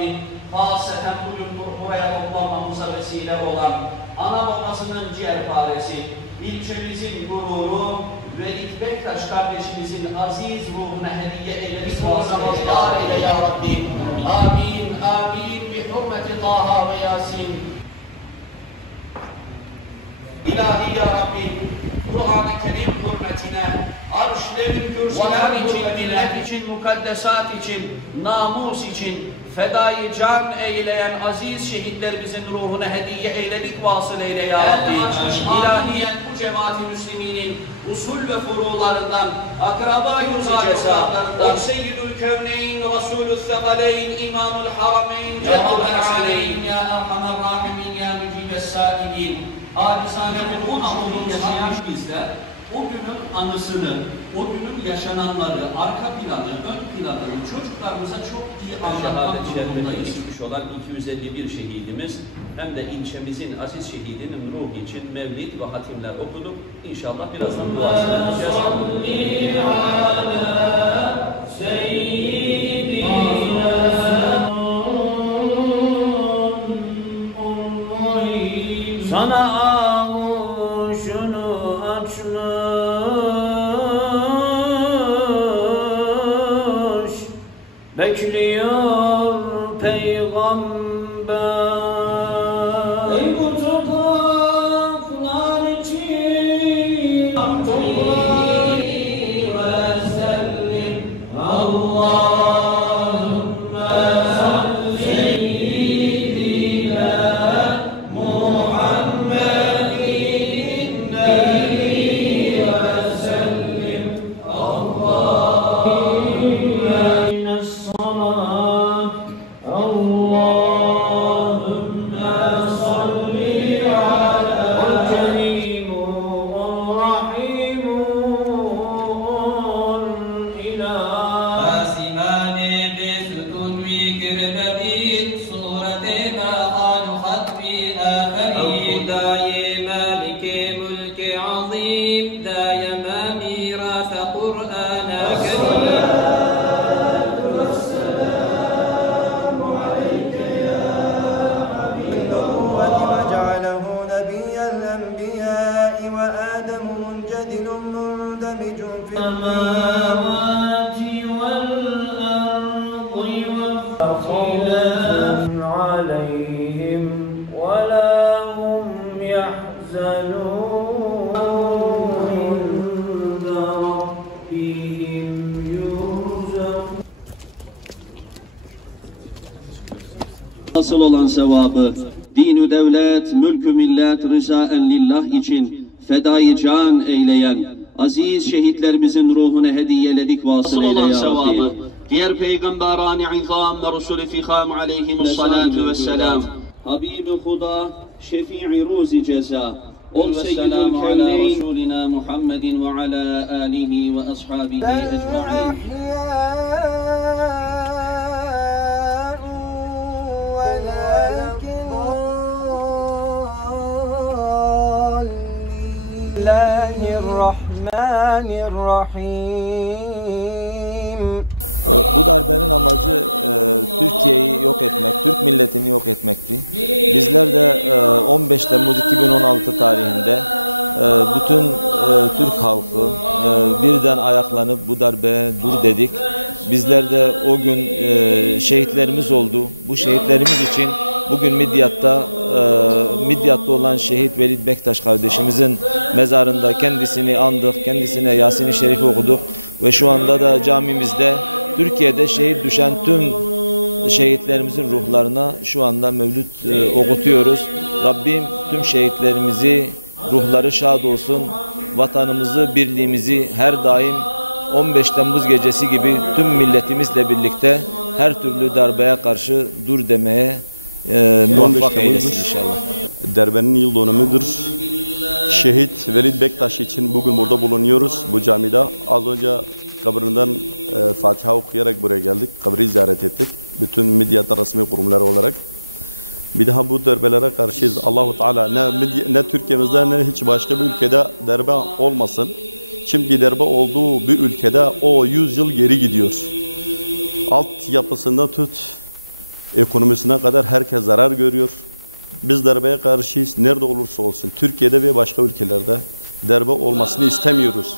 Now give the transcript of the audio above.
Rabbi. Haseten bugün buraya toplanmamıza vesile olan ana babasının ciğerparesi, ilçemizin gururu, Velid Bektaş kardeşimizin aziz ruhuna hediye eyledik. Muazzamazlar eyle ya Rabbi. Amin, amin. Bi hurmeti Taha ve Yasin. İlahi ya Rabbi, Kur'an-ı Kerim hürmetine, arş-ı kürsüler için, millet için, mukaddesat için, namus için, fedai can eyleyen aziz şehitlerimizin ruhuna hediye eyledik, vasıl eyle ya Rabbi. İlahiyen bu cemaat-i müsliminin usul ve furularından, akraba-i cezâlarından, Seyyidül Kevneyn, Resulü Thekaleyn, İmamul Harameyn, Ceddül Hasaneyn, Ya Erhamer Rahimin, Ya Mücibes Sâilin. Acizane bunun anlamını yaşayan bizler, o günün anısını, o günün yaşananları, arka planı, ön planı çocuklarımıza çok iyi anlatmak durumundayız. Olan 251 şehidimiz hem de ilçemizin aziz şehidinin ruhu için mevlid ve hatimler okuduk. İnşallah birazdan duasını sana avuşunu açmış, bekliyor peygamber. Ey bu topraklar için toprak ve sellim Allahümme salli عليهم ولا هم يحزنون عند ربهم يرزقون. Asıl olan sevabı, din-ü devlet, mülk-ü millet, rızaen lillah için fedai can eyleyen aziz şehitlerimizin ruhuna hediyeledik, vasıl eyle ya Rabbi. Diğer peygamberani izam ve Resulü fiham aleyhimussalatu vesselam, Habib-i Huda, Şefii Ruzi Ceza, ol Seyyidül Kevneyn, Resulina Muhammedin ve ala alihi ve ashabihi ecma'in. Bismillahirrahmanirrahim. Bu darbenin amacı Türkiye'yi yok etmek, Türk milletini yok etmekti. Bizler de 15 Temmuz 2016 tarihinde bütün Türk halkı birden ayaklanıp bu darbeye dur dedik. Bizler de o gün şehitlerimiz oldu. Bu şehitlerimiz için bugün Midyat'ta olan şehit Velid Bektaş kardeşimizin mezarında kendisini andık, kendisine Yasin-i Şerif'i okuduk ve şu anda da camimizde Türkiye'de şehit düşen tüm şehitlerimizin ruhlarına şu anda mevlüt okutuyoruz. Rabbim tüm şehitlerimizi, ruhları şad olsun, vatanımızı, birliğimizi her daim 15 Temmuz gecesi gibi tüm milletimizle birlikte her türlü darbeye karşı dur demeye muvaffak eylesin inşallah. Darbenin yıl dönümüdür. Şehit Velid Bektaş için bugün burada bulunuyoruz bu camide. Az önce kabrinden Fatiha okuyarak buraya geldik. Kabri ziyaret ettik. Bütün Midyat'ta resmi kurumları olarak. Bir daha bu darbelere karşıyız. Allahu Teala ne Türkiye'mizde ne hiç başka bir ülkede darbe olmasın. Şimdi darbe olduğu bir ülkede o 100 yıl geri gidiyor. Altyapısında tut, ekonomisine kadar herkes zarar görüyor. Biz darbeye karşıyız. Nerede olursa olsun Türkiye'de ve başka ülkelerde darbe olmasını istemiyoruz.